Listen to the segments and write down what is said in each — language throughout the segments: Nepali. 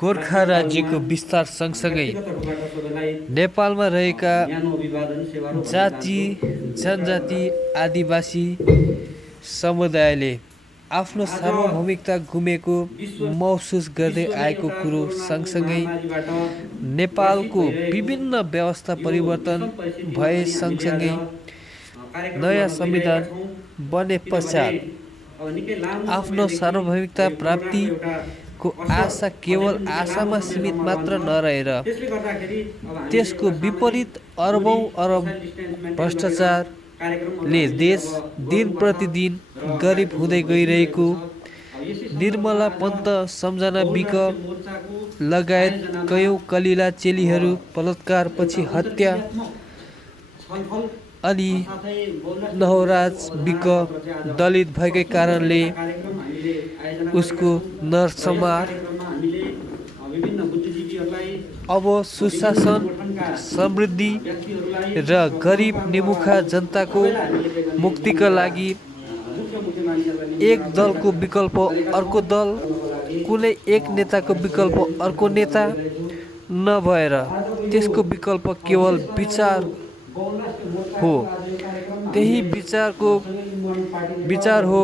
गोर्खा राज्यको विस्तार सँगसँगै नेपालमा रहेका जाति जनजाति आदिवासी समुदायले आफ्नो सार्वभौमिकता गुमेको महसुस गर्दै आएको कुरो सँगसँगै नेपालको विभिन्न व्यवस्था परिवर्तन भए सँगसँगै नयाँ संविधान बने पश्चात आफ्नो सार्वभौमिकता प्राप्तिको आशा केवल आशामा सीमित मात्र नरहेर त्यसको विपरीत अरबौं अरब भ्रष्टाचारले देश दिन प्रतिदिन गरिब हुँदै गइरहेको, निर्मला पन्त सम्झना विक लगायत कयौं कलिला चेलीहरू बलात्कारपछि हत्या अनि नवराज विक दलित भएकै कारणले उसको नरसंहार, अब सुशासन, समृद्धि र गरिब निमुखा जनताको मुक्तिका लागि एक दलको विकल्प अर्को दल, कुनै एक नेताको विकल्प अर्को नेता नभएर त्यसको विकल्प केवल विचार हो। त्यही विचार हो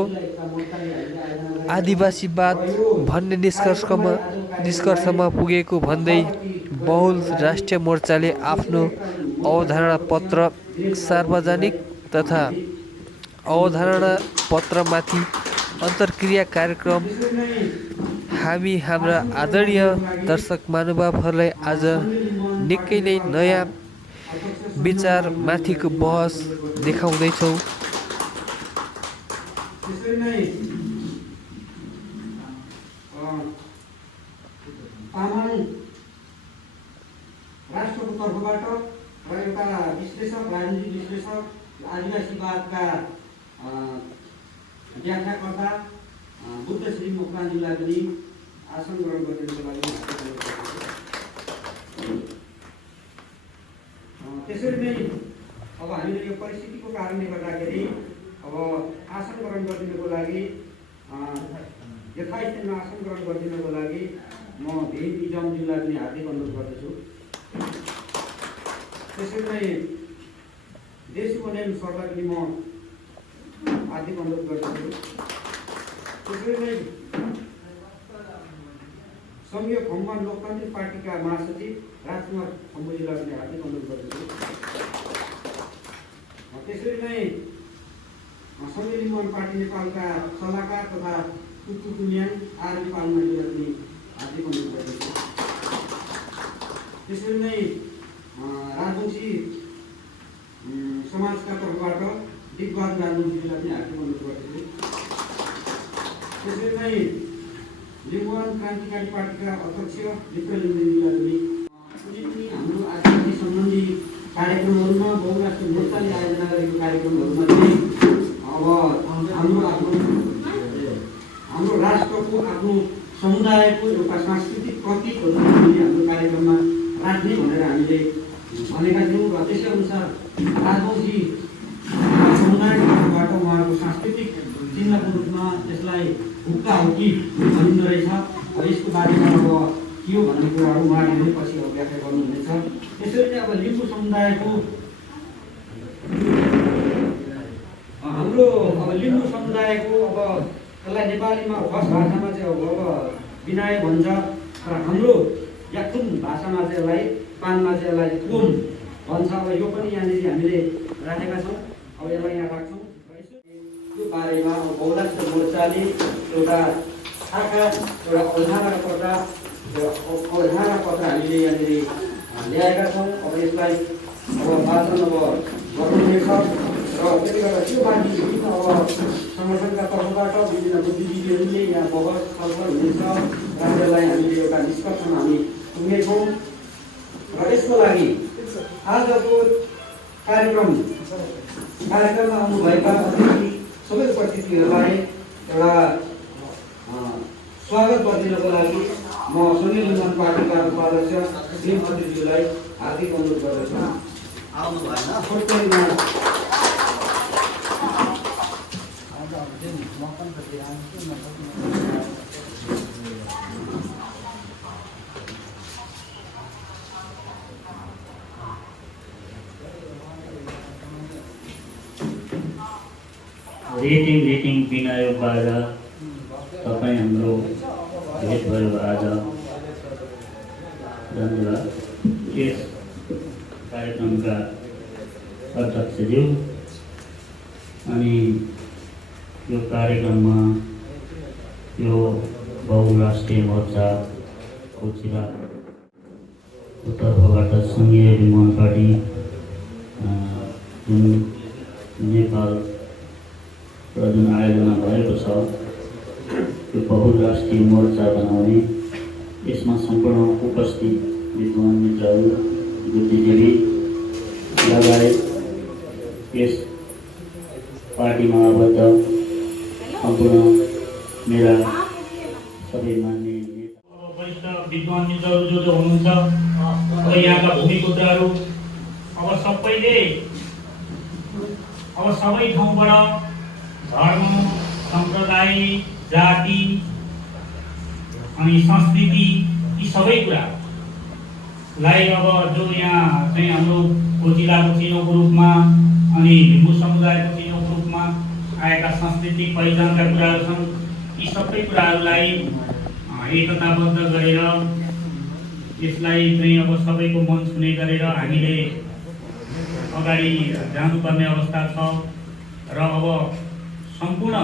आदिवासीवाद भन्ने निष्कर्षमा पुगेको भन्दै बहुल राष्ट्रिय मोर्चाले आफ्नो अवधारणा पत्र सार्वजनिक तथा अवधारणा पत्रमाथि अन्तर्क्रिया कार्यक्रम हामी हाम्रा आदरणीय दर्शक महानुभावहरूलाई आज निकै नै नयाँ विचार माथिको बहस देखाउँदैछौँ। राष्ट्रको तर्फबाट र एउटा विश्लेषक, राजनीतिक विश्लेषक, आदिवासीवादका व्याख्याकर्ता बुद्धश्री मोक्तानज्यूलाई पनि आसन ग्रहण गरिदिनुको लागि त्यसरी नै अब हामीले यो परिस्थितिको कारणले गर्दाखेरि अब आसन ग्रहण गरिदिनुको लागि यथास्थानमा आसन ग्रहण गरिदिनुको लागि म भीम इजमज्यूलाई पनि हार्दिक अनुरोध गर्दछु। त्यसरी नै देशी मन्यान सरलाई पनि म हार्दिक अनुरोध गर्दछु। त्यसरी नै संघीय खम्बा लोकतान्त्रिक पार्टीका महासचिव राजकुमार खम्बुजीलाई पनि हार्दिक अनुरोध गर्दछु। त्यसरी नै संघीय लिम्बुवान पार्टी नेपालका सल्लाहकार तथा टुकु कुन्याङ आरबी पालमाजीलाई पनि हार्दिक अनुरोध गर्दछु। त्यसरी नै राजवंशी समाजका तर्फबाट दिग्बहादुर राजवंशीलाई पनि हार्दिक अनुरोध गर्दछु। त्यसरी नै लिम्बुवान क्रान्तिकारी पार्टीका अध्यक्ष मित्र लिम्बुजीलाई पनि हाम्रो आदिवासी सम्बन्धी कार्यक्रमहरूमा बहुराष्ट्रिय मोर्चाले आयोजना गरेको कार्यक्रमहरूमा चाहिँ अब हाम्रो राष्ट्रको आफ्नो समुदायको एउटा सांस्कृतिक प्रतीकहरू हाम्रो कार्यक्रममा राख्ने भनेर हामीले भनेका थियौँ र त्यसै अनुसार राजवंशी समुदायको तर्फबाट उहाँहरूको सांस्कृतिक चिन्हको रूपमा त्यसलाई हुक्का हो कि भनिँदो रहेछ। अब यसको बारेमा अब के हो भन्ने कुराहरू उहाँहरूले पछि अब व्याख्या गर्नुहुनेछ। त्यसरी नै अब लिम्बू समुदायको हाम्रो अब लिम्बू समुदायको अब यसलाई नेपालीमा खस भाषामा चाहिँ अब विनाय भन्छ र हाम्रो याक्थुम भाषामा चाहिँ यसलाई पानमा चाहिँ यसलाई कुम भन्छ। अब यो पनि यहाँनिर हामीले राखेका छौँ। अब यसलाई यहाँ राख्छौँ। यो बारेमा बहुराष्ट्रिय मोर्चाले एउटा शाखा एउटा अवधारणा पत्र हामीले यहाँनिर ल्याएका छौँ। अब यसलाई अब वाचन अब गर्नुहुनेछ र त्यसले गर्दा त्यो माथि विभिन्न अब सङ्गठनका तर्फबाट विभिन्न बुद्धिजीवीहरूले यहाँ बहस छलफल हुनेछ र त्यसलाई हामीले एउटा निष्कर्षमा हामी पुग्नेछौँ। र यसको लागि आजको कार्यक्रममा आउनुभएका अतिथि सबै उपस्थितिहरूलाई एउटा स्वागत गरिदिनको लागि म संघीय लिम्बुवान पार्टीका उपाध्यक्ष भीम अतिथिज्यूलाई हार्दिक अनुरोध गर्दछु। आउनु भएन रेटिङ बिना यो बाजा तपाईँ हाम्रो भेट भयो आज। धन्यवाद। यस कार्यक्रमका अध्यक्षज्यू अनि यो कार्यक्रममा यो बहुराष्ट्रिय मोर्चाको तर्फबाट सङ्घीय विमोहन पार्टी जुन नेपाल र जुन आयोजना भएको छ यो बहुराष्ट्रिय मोर्चा बनाउने, यसमा सम्पूर्ण उपस्थित विद्वान मित्रहरू, बुद्धिजीवी लगायत यस पार्टीमा आबद्ध सम्पूर्ण मेरा सबै मान्य वरिष्ठ विद्वान मित्रहरू जो हुनुहुन्छ, अब यहाँका भूमिपुत्रहरू, अब सबैले अब सबै ठाउँबाट धर्म, सम्प्रदाय, जाति अनि संस्कृति यी सबै कुरालाई अब जो यहाँ चाहिँ हाम्रो कोचिलाको चिनोको रूपमा अनि लिम्बू समुदायको चिनोको रूपमा आएका सांस्कृतिक पहिचानका कुराहरू छन्, यी सबै कुराहरूलाई एकताबद्ध गरेर यसलाई चाहिँ अब सबैको मन छुने गरेर हामीले अगाडि जानुपर्ने अवस्था छ। र अब सम्पूर्ण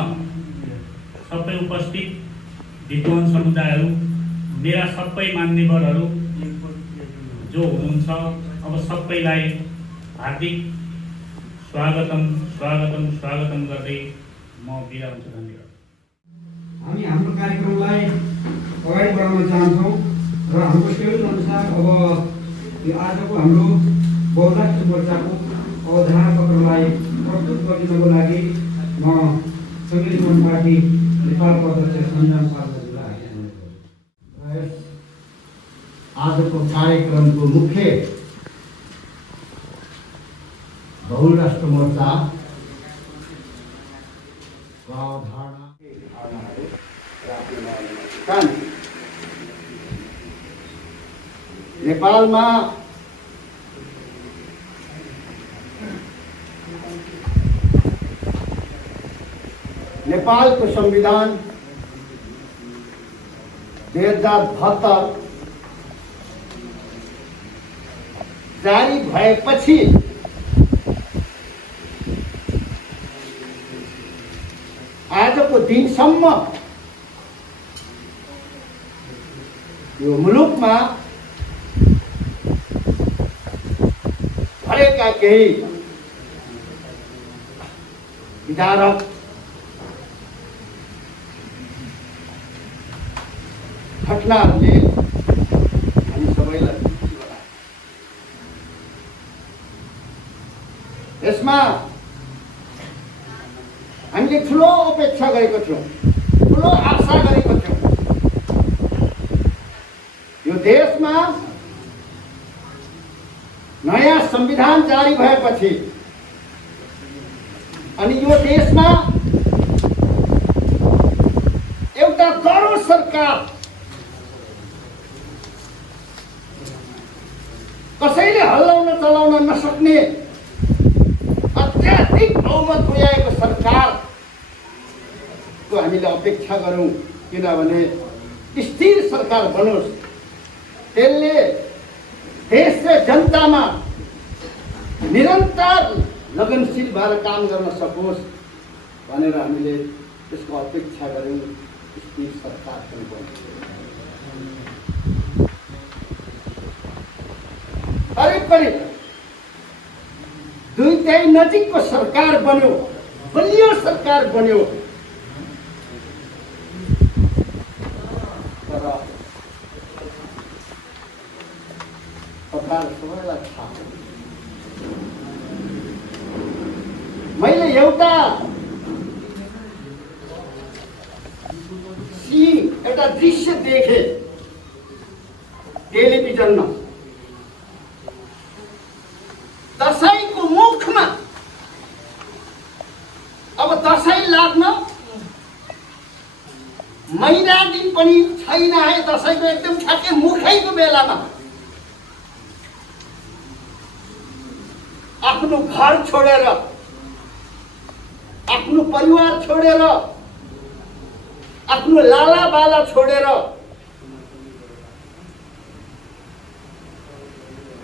सबै उपस्थित विद्वान समुदायहरू, मेरा सबै मान्यवरहरू जो हुनुहुन्छ, अब सबैलाई हार्दिक स्वागतम गर्दै म बिदा हुन्छु। धन्यवाद। हामी हाम्रो कार्यक्रमलाई अगाडि बढाउन चाहन्छौँ र हाम्रो शेड्युल अनुसार अब यो आजको हाम्रो बहुराष्ट्रिय मोर्चाको अवधारणा पत्रलाई प्रस्तुत गरिनको लागि म सङ्घीय विमोहन पार्टी नेपालको अध्यक्ष सञ्जान पार्टीलाई आजको कार्यक्रमको मुख्य बहुराष्ट्र मोर्चा नेपालमा नेपालको संविधान 2072 जारी भएपछि आजको दिनसम्म यो मुलुकमा भएका केही विधारक घटनाहरूले हामी सबैलाई दुःखी बनाए। यसमा हामीले ठुलो अपेक्षा गरेको थियौँ, ठुलो आशा गरेको थियौँ। यो देशमा नयाँ संविधान जारी भएपछि अनि यो देशमा एउटा दह्रो सरकार, कसैले हल्लाउन चलाउन नसक्ने अत्याधिक बहुमत पुर्याएको सरकारको हामीले अपेक्षा गरौँ। किनभने स्थिर सरकार बनोस्, त्यसले देश र जनतामा निरन्तर लगनशील भएर काम गर्न सकोस् भनेर हामीले त्यसको अपेक्षा गऱ्यौँ। स्थिर सरकार पनि बन्यो। करिब 2 नजिकको सरकार बन्यो, बलियो सरकार बन्यो। तर सरकार सबैलाई थाहा छ। मैले एउटा एउटा दृश्य देखेँ टेलिभिजनमा। दसैँको मुखमा अब दसैँ लाग्न महिना दिन पनि छैन है। दसैँको एकदम ठ्याक्कै मुखैको बेलामा आफ्नो घर छोडेर आफ्नो आफ्नो परिवार छोडेर, आफ्नो लाला बाला छोडेर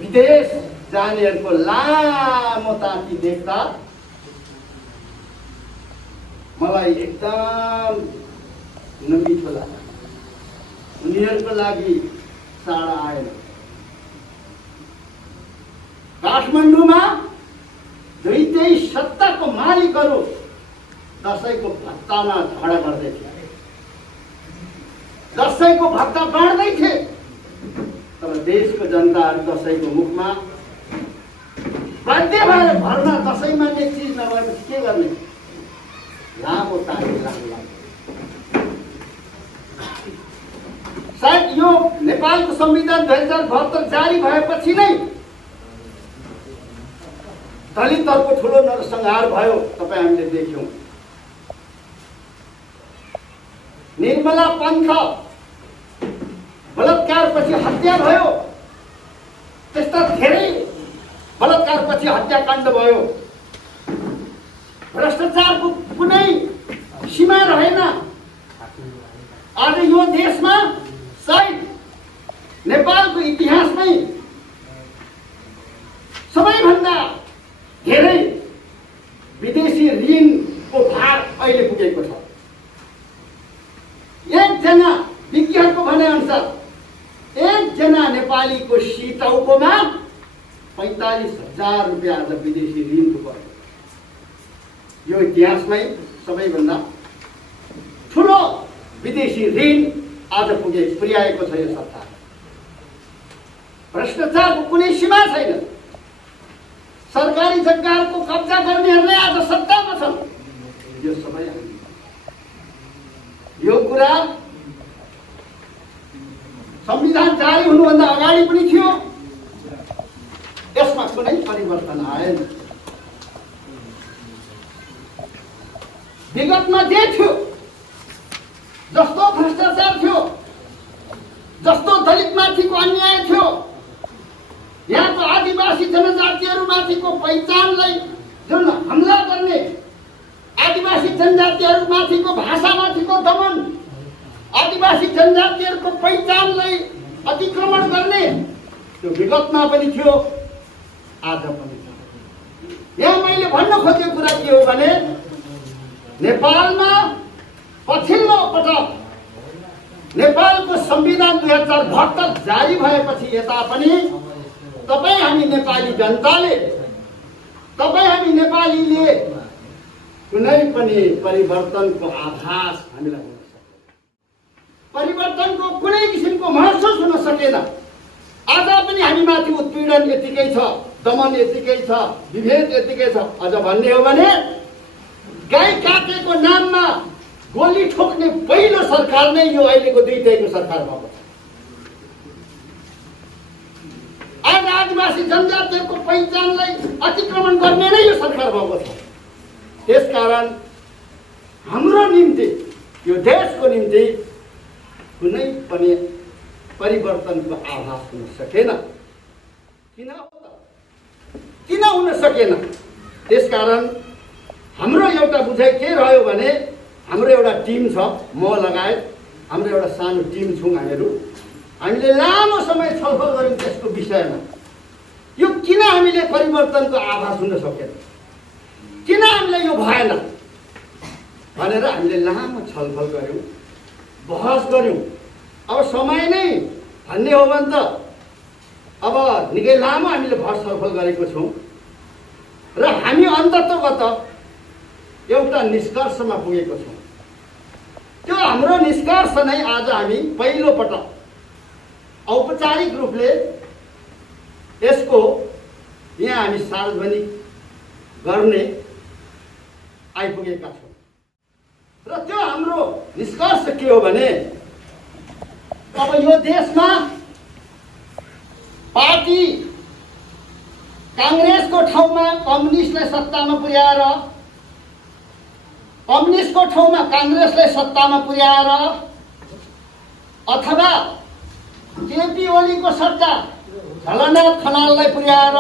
विदेश जानेहरूको लामो ताती देख्दा मलाई एकदम नमिठो लाग्यो। उनीहरूको लागि चाड आएन। काठमाडौँमा दुईटै सत्ताको मालिकहरू दसैँको भत्तामा झगडा गर्दै थिए, दसैँको भत्ता बाँड्दै थिए। तर देशको जनताहरू दसैँको मुखमा बाध्य भएर घरमा दसैँमा एक चिज नभएपछि के गर्ने, लामो ताली लाग्ला। सायद यो नेपालको संविधान 2072 जारी भएपछि नै दलितहरूको ठुलो नरसंहार भयो। तपाईँ हामीले देख्यौँ। निर्मला पन्थ बलात्कारपछि हत्या भयो। त्यस्ता धेरै बलात्कारपछि हत्याकाण्ड भयो। भ्रष्टाचारको कुनै सीमा रहेन। आज यो देशमा सायद नेपालको इतिहासमै सबैभन्दा धेरै विदेशी ऋणको भार अहिले पुगेको छ। एकजना विज्ञहरूको भनाइअनुसार एकजना नेपालीको सिटाउकोमा 45,000 रुपियाँ आज विदेशी ऋणको भयो। यो इतिहासमै सबैभन्दा ठुलो विदेशी ऋण आज पुर्याएको छ यो सरकार। भ्रष्टाचारको कुनै सीमा छैन। सरकारी जग्गाहरूको कब्जा गर्नेहरूले आज सत्तामा छन्। यो सबै यो कुरा संविधान जारी हुनुभन्दा अगाडि पनि थियो। यसमा कुनै परिवर्तन आएन। विगतमा जे थियो, जस्तो भ्रष्टाचार थियो, जस्तो दलितमाथिको अन्याय थियो, यहाँको आदिवासी जनजातिहरूमाथिको पहिचानलाई जुन हमला गर्ने, आदिवासी जनजातिहरूमाथिको भाषामाथिको दमन, आदिवासी जनजातिहरूको पहिचानलाई अतिक्रमण गर्ने त्यो विगतमा पनि थियो, आज पनि छ। यहाँ मैले भन्न खोजेको कुरा के हो भने नेपालमा पछिल्लो पटक नेपालको संविधान 2072 जारी भएपछि यता पनि तपाईँ हामी नेपाली जनताले, तपाईँ हामी नेपालीले कुनै पनि परिवर्तनको आभास हामीलाई हुन सकेन। परिवर्तनको कुनै किसिमको महसुस हुन सकेन। आज पनि हामीमाथि उत्पीडन यतिकै छ, दमन यतिकै छ, विभेद यतिकै छ। अझ भन्ने हो भने गाई काटेको नाममा गोली ठोक्ने पहिलो सरकार नै यो अहिलेको दुईटैको सरकार भएको छ। आज आदिवासी जनजातिहरूको पहिचानलाई अतिक्रमण गर्ने नै यो सरकार भएको छ। त्यसकारण हाम्रो निम्ति, यो देशको निम्ति कुनै पनि परिवर्तनको आभास हुन सकेन। किन हुन सकेन? त्यसकारण हाम्रो एउटा बुझाइ के रह्यो भने हाम्रो एउटा टिम छ, म लगायत हाम्रो एउटा सानो टिम छौँ हामीहरू। हामीले लामो समय छलफल गऱ्यौँ त्यसको विषयमा। यो किन हामीले परिवर्तनको आभास हुन सकेन, किन हामीलाई यो भएन भनेर हामीले लामो छलफल गऱ्यौँ, बहस गऱ्यौँ। अब समय नै भन्ने हो भने त अब निकै लामो हामीले बहस छलफल गरेको छौँ र हामी अन्ततगत एउटा निष्कर्षमा पुगेको छौँ। त्यो हाम्रो निष्कर्ष नै आज हामी पहिलो पटक औपचारिक रूपले यसको यहाँ हामी सार्वजनिक गर्ने आइपुगेका छौँ। र त्यो हाम्रो निष्कर्ष के हो भने अब यो देशमा पार्टी काङ्ग्रेसको ठाउँमा कम्युनिस्टलाई सत्तामा पुर्याएर, कम्युनिस्टको ठाउँमा काङ्ग्रेसलाई सत्तामा पुर्याएर अथवा केपी ओलीको सट्टा झलनाथ खनाललाई पुर्याएर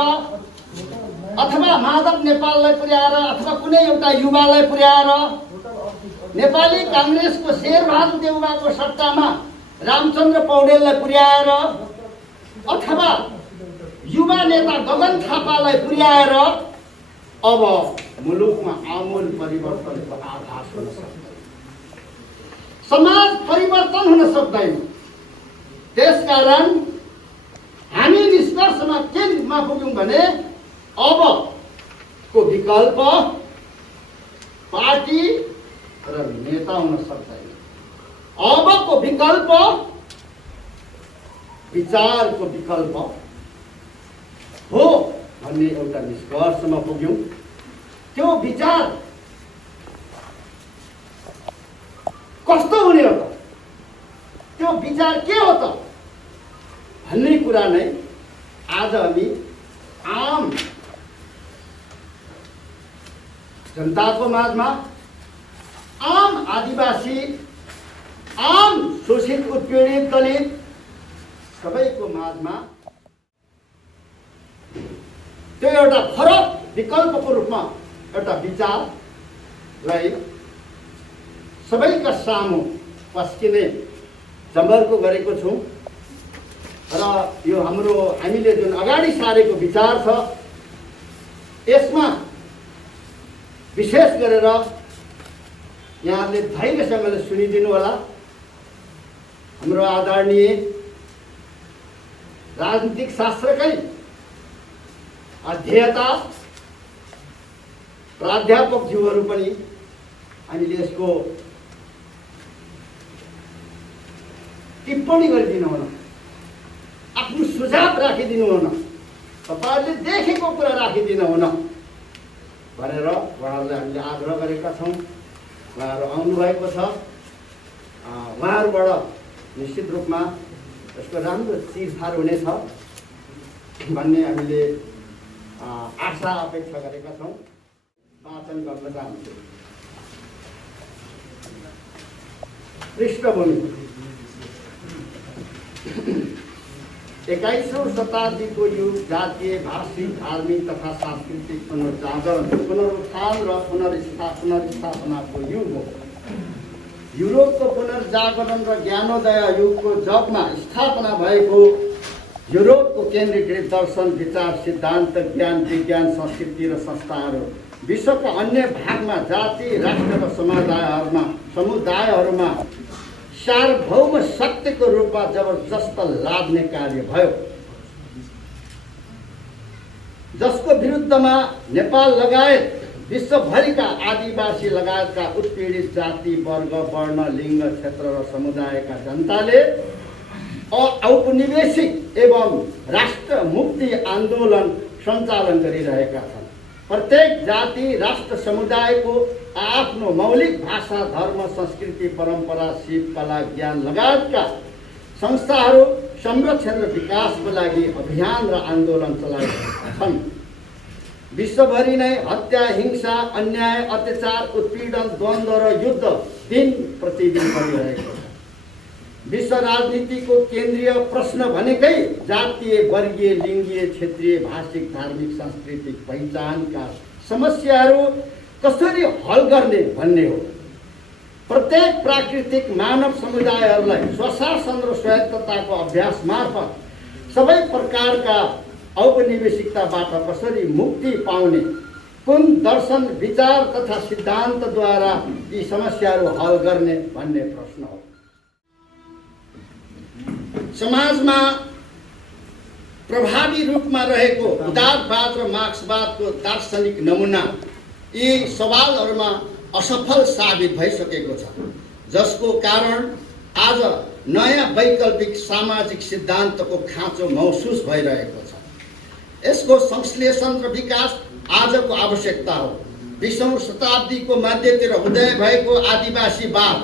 अथवा माधव नेपाललाई पुर्याएर अथवा कुनै एउटा युवालाई पुर्याएर नेपाली काङ्ग्रेसको शेरबहादुर देउवाको सट्टामा रामचन्द्र पौडेललाई पुर्याएर अथवा युवा नेता गगन थापालाई पुर्याएर अब मुलुकमा आमूल परिवर्तनको आभास हुन सक्दैन। समाज परिवर्तन हुन सक्दैन। त्यसकारण हामी निष्कर्षमा केमा पुग्यौँ भने अबको विकल्प पार्टी र नेता हुन सक्दैन। अबको विकल्प विचारको विकल्प हो भन्ने एउटा निष्कर्षमा पुग्यौँ। त्यो विचार कस्तो हुने हो त, त्यो विचार के हो त भन्ने कुरा नै आज हामी आम जनताको माझमा, आम आदिवासी, आम शोषित उत्पीडित दलित सबैको माझमा त्यो एउटा फरक विकल्पको रूपमा एउटा विचारलाई सबैका सामु पस्किने जमर्को गरेको छौँ। र यो हामीले जुन अगाडि सारेको विचार छ यसमा विशेष गरेर यहाँले धैर्यसँगले सुनिदिनु होला। हाम्रो आदरणीय राजनीतिक शास्त्रकै अध्येता प्राध्यापकज्यूहरू पनि हामीले यसको टिप्पणी गरिदिनु हुन, आफ्नो सुझाव राखिदिनु हुन, तपाईँहरूले देखेको कुरा राखिदिनु हुन भनेर उहाँहरूलाई हामीले आग्रह गरेका छौँ। उहाँहरू आउनुभएको छ। उहाँहरूबाट निश्चित रूपमा यसको राम्रो चिरफार हुनेछ भन्ने हामीले आशा अपेक्षा गरेका छौँ। वाचन गर्न चाहन्छु। पृष्ठभूमि 21औं शताब्दीको युग जातीय, भाषिक, धार्मिक तथा सांस्कृतिक पुनर्जागरण, पुनरुत्थान र पुनर्स्थापनाको युग हो। युरोपको पुनर्जागरण र ज्ञानोदय युगको जगमा स्थापना भएको युरोपको केन्द्रीकृत दर्शन, विचार, सिद्धान्त, ज्ञान, विज्ञान, संस्कृति र संस्थाहरू विश्वका अन्य भागमा जाति, राष्ट्र र समुदायहरूमा सार्वभौम सत्यको रूपमा जबरजस्त लाद्ने कार्य भयो, जसको विरुद्धमा नेपाल लगायत विश्वभरिका आदिवासी लगायतका उत्पीडित जाति, वर्ग, वर्ण, लिङ्ग, क्षेत्र र समुदायका जनताले औपनिवेशिक एवं राष्ट्र मुक्ति आन्दोलन सञ्चालन गरिरहेका छन्। प्रत्येक जाति, राष्ट्र, समुदायको आफ्नो मौलिक भाषा, धर्म, संस्कृति, परम्परा, सिप, कला, ज्ञान लगायतका संस्थाहरू संरक्षण र विकासको लागि अभियान र आन्दोलन चलाइरहेका छन्। विश्वभरि नै हत्या, हिंसा, अन्याय, अत्याचार, उत्पीडन, द्वन्द्व र युद्ध दिन प्रतिदिन बढिरहेको छ। विश्व राजनीतिको केन्द्रीय प्रश्न भनेकै जातीय, वर्गीय, लिङ्गीय, क्षेत्रीय, भाषिक, धार्मिक, सांस्कृतिक पहिचानका समस्याहरू कसरी हल गर्ने भन्ने हो। प्रत्येक प्राकृतिक मानव समुदायहरूलाई स्वशासन र स्वायत्तताको अभ्यास मार्फत सबै प्रकारका औपनिवेशिकताबाट कसरी मुक्ति पाउने, कुन दर्शन, विचार तथा सिद्धान्तद्वारा यी समस्याहरू हल गर्ने भन्ने प्रश्न हो। समाजमा प्रभावी रूपमा रहेको उदारवाद र मार्क्सवादको दार्शनिक नमुना यी सवालहरूमा असफल साबित भइसकेको छ, जसको कारण आज नयाँ वैकल्पिक सामाजिक सिद्धान्तको खाँचो महसुस भइरहेको छ। यसको संश्लेषण र विकास आजको आवश्यकता हो। 20औं शताब्दीको मध्यतिर उदय भएको आदिवासीवाद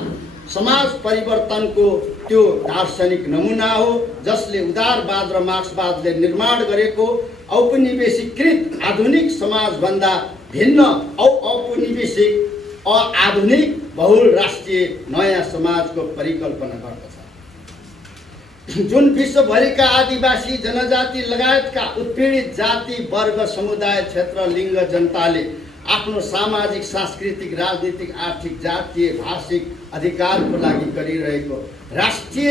समाज परिवर्तनको त्यो दार्शनिक नमुना हो, जसले उदारवाद र मार्क्सवादले निर्माण गरेको औपनिवेशीकृत आधुनिक समाजभन्दा भिन्न औपनिवेशिक आधुनिक बहुल राष्ट्रिय नयाँ समाजको परिकल्पना गर्दछ। जुन विश्वभरिका आदिवासी जनजाति लगायतका उत्पीडित जाति वर्ग समुदाय क्षेत्र लिङ्ग जनताले आफ्नो सामाजिक सांस्कृतिक राजनीतिक आर्थिक जातीय भाषिक अधिकारको लागि गरिरहेको राष्ट्रिय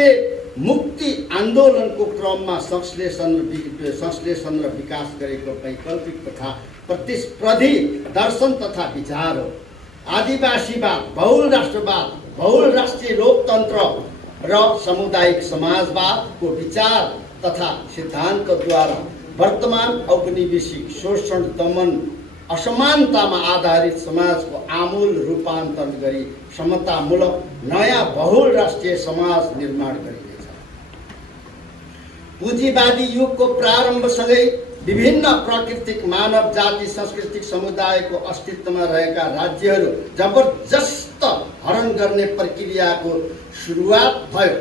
मुक्ति आन्दोलनको क्रममा संश्लेषण र विकास गरेको वैकल्पिक तथा प्रतिस्पर्धी दर्शन तथा विचार हो। आदिवासीवाद, बहुल राष्ट्रवाद, बहुल राष्ट्रिय लोकतन्त्र र सामुदायिक समाजवादको विचार तथा सिद्धान्तद्वारा वर्तमान औपनिवेशिक शोषण दमन असमानतामा आधारित समाजको आमूल रूपान्तरण गरी समतामूलक नयाँ बहुल राष्ट्रिय समाज निर्माण गरिनेछ। पुँजीवादी युगको प्रारम्भसँगै विभिन्न प्राकृतिक मानव जाति सांस्कृतिक समुदायको अस्तित्वमा रहेका राज्यहरू जबरजस्त हरण गर्ने प्रक्रियाको सुरुवात भयो।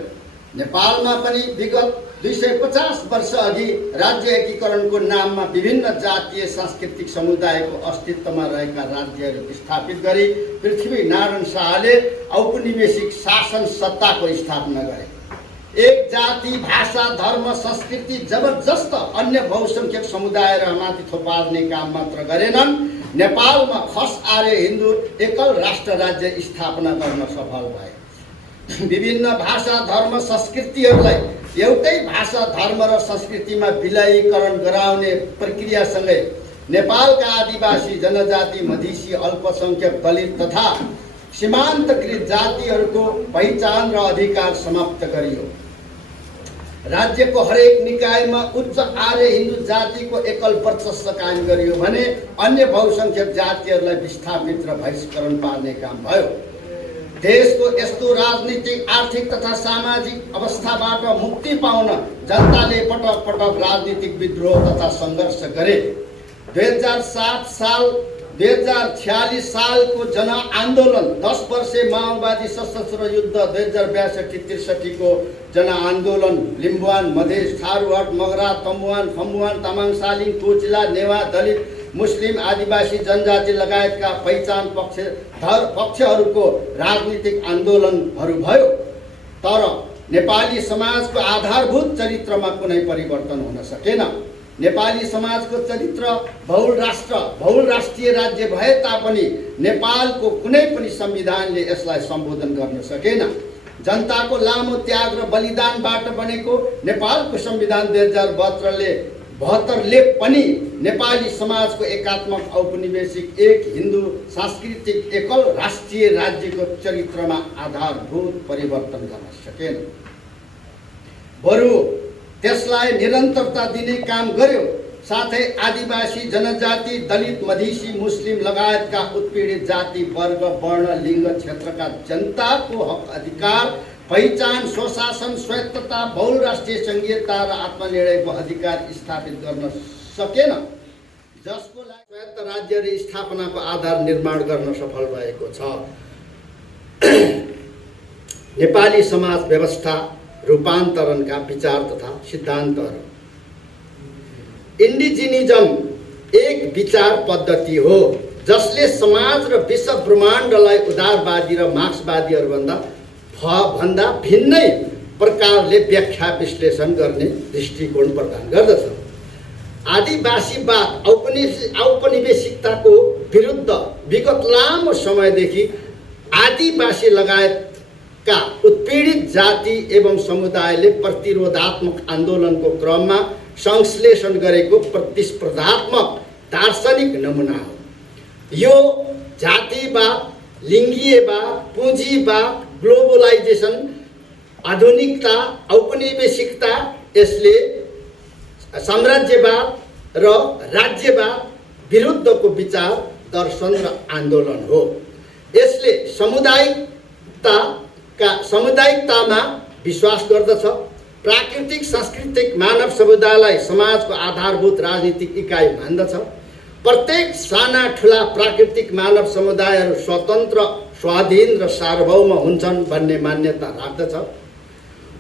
नेपालमा पनि विगत 250 वर्ष अघि राज्य एकीकरणको नाममा विभिन्न जातीय सांस्कृतिक समुदायको अस्तित्वमा रहेका राज्यहरू स्थापित गरी पृथ्वीनारायण शाहले औपनिवेशिक शासन सत्ताको स्थापना गरे। एक जाति, भाषा, धर्म, संस्कृति जबरजस्त अन्य बहुसंख्यक समुदायहरूमाथि थोपार्ने काम मात्र गरेनन्, नेपालमा खस आर्य हिन्दू एकल राष्ट्र राज्य स्थापना गर्न सफल भए। विभिन्न भाषा, धर्म, संस्कृतिहरूलाई एउटै भाषा, धर्म र संस्कृतिमा विलयीकरण गराउने प्रक्रियासँगै नेपालका आदिवासी जनजाति, मधेसी, अल्पसंख्यक, दलित तथा सीमान्तकृत जातिहरूको पहिचान र अधिकार समाप्त गरियो। राज्यको हरेक निकायमा उच्च आर्य हिन्दू जातिको एकल वर्चस्व कायम गरियो भने अन्य बहुसंख्यक जातिहरूलाई विस्थापित र बहिष्करण पार्ने काम भयो। देशको यस्तो राजनीतिक, आर्थिक तथा सामाजिक अवस्थाबाट मुक्ति पाउन जनताले पटक पटक राजनीतिक विद्रोह तथा सङ्घर्ष गरे। 2046 सालको जनआन्दोलन, 10 वर्षे माओवादी सशस्त्र युद्ध, 2062-63 को जनआन्दोलन, लिम्बुवान, मधेस, थारूहट, मगरा, तमुवान, फम्बुवान, तामाङ, सालिङ, कोचिला, नेवा, दलित, मुस्लिम, आदिवासी जनजाति लगायतका पहिचान पक्षहरूको राजनीतिक आन्दोलनहरू भयो। तर नेपाली समाजको आधारभूत चरित्रमा कुनै परिवर्तन हुन सकेन। नेपाली समाजको चरित्र बहुल राष्ट्र, बहुल राष्ट्रिय राज्य भए तापनि नेपालको कुनै पनि संविधानले यसलाई सम्बोधन गर्न सकेन। जनताको लामो त्याग र बलिदानबाट बनेको नेपालको संविधान 2072ले पनि नेपाली समाजको एकात्मक औपनिवेशिक एक हिन्दू सांस्कृतिक एकल राष्ट्रिय राज्यको चरित्रमा आधारभूत परिवर्तन गर्न सकेन। बरु त्यसलाई निरन्तरता दिने काम गर्यो। साथै आदिवासी जनजाति, दलित, मधेसी, मुस्लिम लगायतका उत्पीडित जाति वर्ग, वर्ण, लिङ्ग क्षेत्रका जनताको हक अधिकार, पहिचान, स्वशासन, स्वायत्तता, बहुराष्ट्रिय संघीयता र आत्मनिर्णयको अधिकार स्थापित गर्न सकेन, जसको लागि स्वायत्त राज्य स्थापनाको आधार निर्माण गर्न सफल भएको छ। नेपाली समाज व्यवस्था रूपान्तरणका विचार तथा सिद्धान्तहरू। इन्डिजिनिजम एक विचार पद्धति हो जसले समाज र विश्व ब्रह्माण्डलाई उदारवादी र मार्क्सवादीहरूभन्दा भिन्नै प्रकारले व्याख्या विश्लेषण गर्ने दृष्टिकोण प्रदान गर्दछ। आदिवासीवाद औपनिवेशिकताको विरुद्ध विगत लामो समयदेखि आदिवासी लगायतका उत्पीडित जाति एवं समुदायले प्रतिरोधात्मक आन्दोलनको क्रममा संश्लेषण गरेको प्रतिस्पर्धात्मक दार्शनिक नमुना हो। यो जातिवाद, लिङ्गीयवाद, पुँजीवाद, ग्लोबलाइजेसन, आधुनिकता, औपनिवेशिकता, यसले साम्राज्यवाद र राज्यवाद विरुद्धको विचार, दर्शन र आन्दोलन हो। यसले सामुदायिकतामा विश्वास गर्दछ। प्राकृतिक सांस्कृतिक मानव समुदायलाई समाजको आधारभूत राजनीतिक इकाइ मान्दछ। प्रत्येक साना ठुला प्राकृतिक मानव समुदायहरू स्वतन्त्र, स्वाधीन र सार्वभौम हुन्छन् भन्ने मान्यता राख्दछ।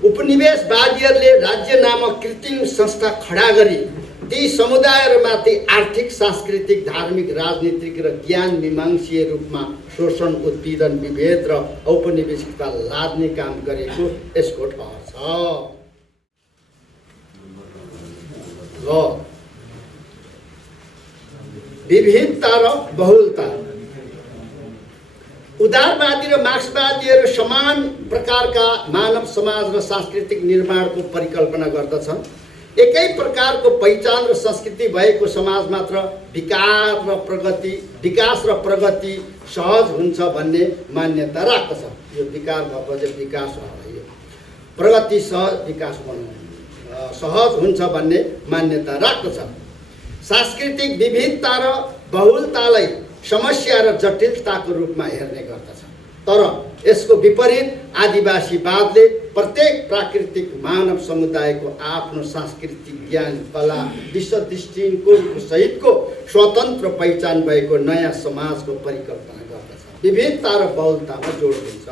उपनिवेशवादीहरूले राज्य नामक कृत्रिम संस्था खडा गरी ती समुदायहरूमाथि आर्थिक, सांस्कृतिक, धार्मिक, राजनीतिक र ज्ञान मीमांसीय रूपमा शोषण, उत्पीडन, विभेद र औपनिवेशिकता लाद्ने काम गरेको यसको ठहर छ। विविधता र बहुलता। उदारवादी र मार्क्सवादीहरू समान प्रकारका मानव समाज र सांस्कृतिक निर्माणको परिकल्पना गर्दछन्। एकै प्रकारको पहिचान र संस्कृति भएको समाज मात्र विकास र प्रगति सहज हुन्छ भन्ने मान्यता राख्दछ। यो विकार भएपछि विकास हो, यो प्रगति सहज हुन्छ भन्ने मान्यता राख्दछ। सांस्कृतिक विविधता र बहुलतालाई समस्या र जटिलताको रूपमा हेर्ने गर्दछ। तर यसको विपरीत आदिवासीवादले प्रत्येक प्राकृतिक मानव समुदायको आफ्नो सांस्कृतिक ज्ञान, कला, विश्व दृष्टिकोणको सहितको स्वतन्त्र पहिचान भएको नयाँ समाजको परिकल्पना गर्दछ। विविधता र बहुलतामा जोड दिन्छ।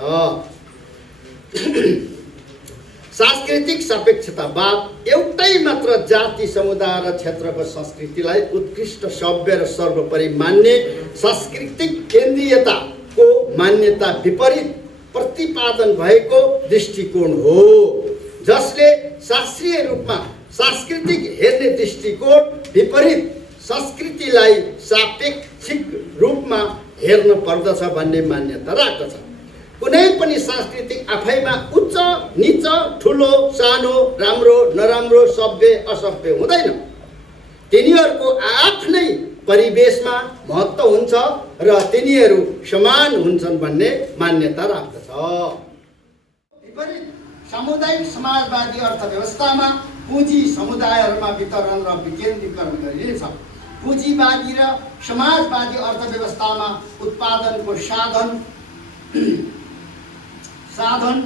सांस्कृतिक सापेक्षतावाद एउटै मात्र जाति, समुदाय र क्षेत्रको संस्कृतिलाई उत्कृष्ट, सभ्य र सर्वोपरि मान्ने सांस्कृतिक केन्द्रीयताको मान्यता विपरीत प्रतिपादन भएको दृष्टिकोण हो, जसले शास्त्रीय रूपमा सांस्कृतिक हेर्ने दृष्टिकोण विपरीत संस्कृतिलाई सापेक्षिक रूपमा हेर्न पर्दछ भन्ने मान्यता राख्दछ। कुनै पनि संस्कृति आफैमा उच्च नीच, ठुलो सानो, राम्रो नराम्रो, सभ्य असभ्य हुँदैन। तिनीहरूको आफ्नै परिवेशमा महत्त्व हुन्छ र तिनीहरू समान हुन्छन् भन्ने मान्यता राख्दछ। विपरीत सामुदायिक समाजवादी अर्थव्यवस्थामा पुँजी समुदायहरूमा वितरण र विकेन्द्रीकरण गरिनेछ। पुँजीवादी र समाजवादी अर्थव्यवस्थामा उत्पादनको साधन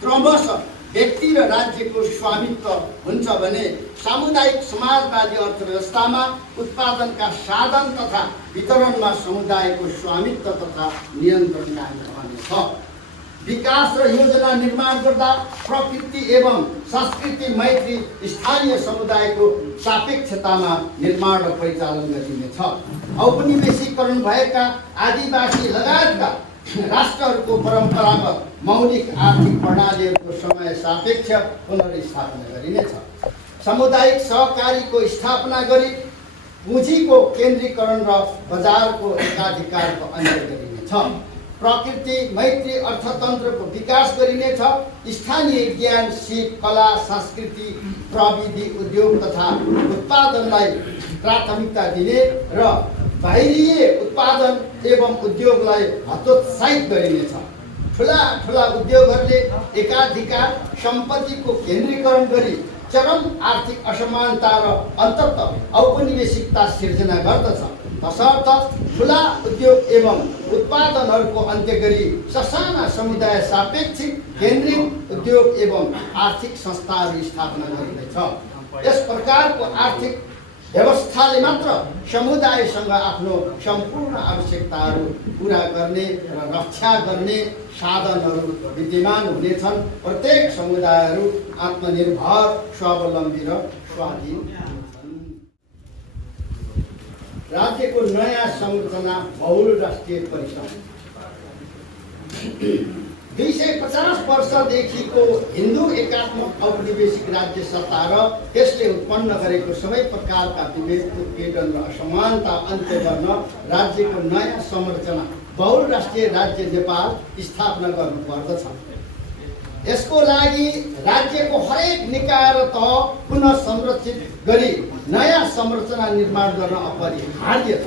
क्रमशः व्यक्ति र राज्यको स्वामित्व हुन्छ भने सामुदायिक समाजवादी अर्थव्यवस्थामा उत्पादनका साधन तथा वितरणमा समुदायको स्वामित्व तथा नियन्त्रण कायम रहनेछ। विकास र योजना निर्माण गर्दा प्रकृति एवं संस्कृति मैत्री स्थानीय समुदायको सापेक्षतामा निर्माण र परिचालन गरिनेछ। औपनिवेशीकरण भएका आदिवासी लगायतका राष्ट्रहरूको परम्परागत मौलिक आर्थिक प्रणालीहरूको समय सापेक्ष पुनर्स्थापना गरिनेछ। सामुदायिक सहकारीको स्थापना गरी पुँजीको केन्द्रीकरण र बजारको एकाधिकारको अन्त्य गरिनेछ। प्रकृति मैत्री अर्थतन्त्रको विकास गरिनेछ। स्थानीय ज्ञान, सिप, कला, संस्कृति, प्रविधि, उद्योग तथा उत्पादनलाई प्राथमिकता दिने र बाहिरीय उत्पादन एवं उद्योगलाई हतोत्साहित गरिनेछ। ठुला उद्योगहरूले एकाधिकार सम्पत्तिको केन्द्रीकरण गरी चरम आर्थिक असमानता र अन्ततः औपनिवेशिकता सिर्जना गर्दछ। तसर्थ ठुला उद्योग एवं उत्पादनहरूको अन्त्य गरी ससाना समुदाय सापेक्षिक केन्द्रित उद्योग एवं आर्थिक संस्थाहरू स्थापना गरिनेछ। यस प्रकारको आर्थिक व्यवस्थाले मात्र समुदायसँग आफ्नो सम्पूर्ण आवश्यकताहरू पुरा गर्ने र रक्षा गर्ने साधनहरू विद्यमान हुनेछन्। प्रत्येक समुदायहरू आत्मनिर्भर, स्वावलम्बी र स्वाधीन हुन्छन्। राज्यको नयाँ संरचना बहुल राष्ट्रिय परिषद 250 वर्षदेखिको हिन्दू एकात्मक औपनिवेशिक राज्य सत्ता र त्यसले उत्पन्न गरेको सबै प्रकारका विभेद, उत्पीडन र असमानता अन्त्य गर्न राज्यको नयाँ संरचना बहुल राष्ट्रिय राज्य नेपाल स्थापना गर्नुपर्दछ। यसको लागि राज्यको हरेक निकाय र तह पुनः संरक्षित गरी नयाँ संरचना निर्माण गर्न अपरिहार्य छ।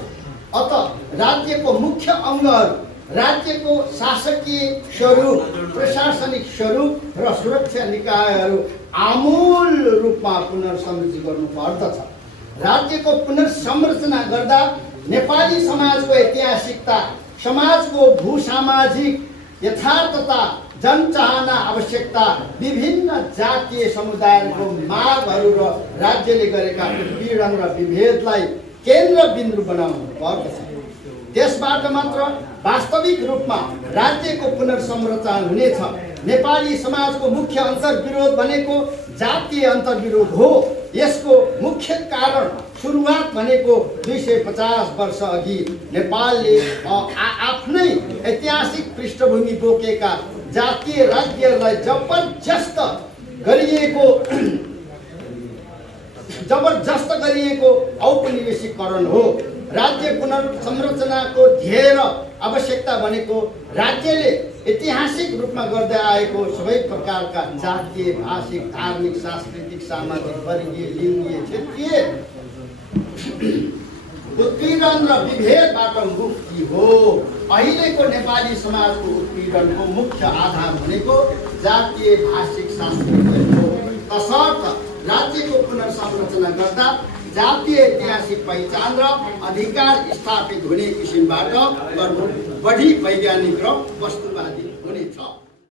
अत राज्यको मुख्य अङ्गहरू राज्यको शासकीय स्वरूप, प्रशासनिक स्वरूप र सुरक्षा निकायहरू आमूल रूपमा पुनर्संरचित गर्नुपर्दछ। राज्यको पुनर्संरचना गर्दा नेपाली समाजको ऐतिहासिकता, समाजको भूसामाजिक यथार्थता, जनचाहना, आवश्यकता, विभिन्न जातीय समुदायहरूको मागहरू र राज्यले गरेका उत्पीडन र विभेदलाई केन्द्रबिन्दु बनाउनु पर्दछ। त्यसबाट मात्र वास्तविक रूपमा राज्यको पुनर्संरचना हुनेछ। नेपाली समाजको मुख्य अन्तर्विरोध भनेको जातीय अन्तर्विरोध हो। यसको मुख्य कारण सुरुवात भनेको 250 वर्ष अघि नेपालले आफ्नै ऐतिहासिक पृष्ठभूमि बोकेका जातीय राज्यहरूलाई जबरजस्त गरिएको जबरजस्त गरिएको औपनिवेशीकरण हो। राज्य पुनर्संरचनाको ध्येय र आवश्यकता भनेको राज्यले ऐतिहासिक रूपमा गर्दै आएको सबै प्रकारका जातीय, भाषिक, धार्मिक, सांस्कृतिक, सामाजिक, वर्गीय, लिङ्गीय, क्षेत्रीय उत्पीडन र विभेदबाट मुक्ति हो। अहिलेको नेपाली समाजको उत्पीडनको मुख्य आधार भनेको जातीय, भाषिक, सांस्कृतिक हो। तसर्थ राज्यको पुनर्संरचना गर्दा जातीय ऐतिहासिक पहिचान र अधिकार स्थापित हुने किसिमबाट गर्नु बढी वैज्ञानिक र वस्तुवादी हुनेछ।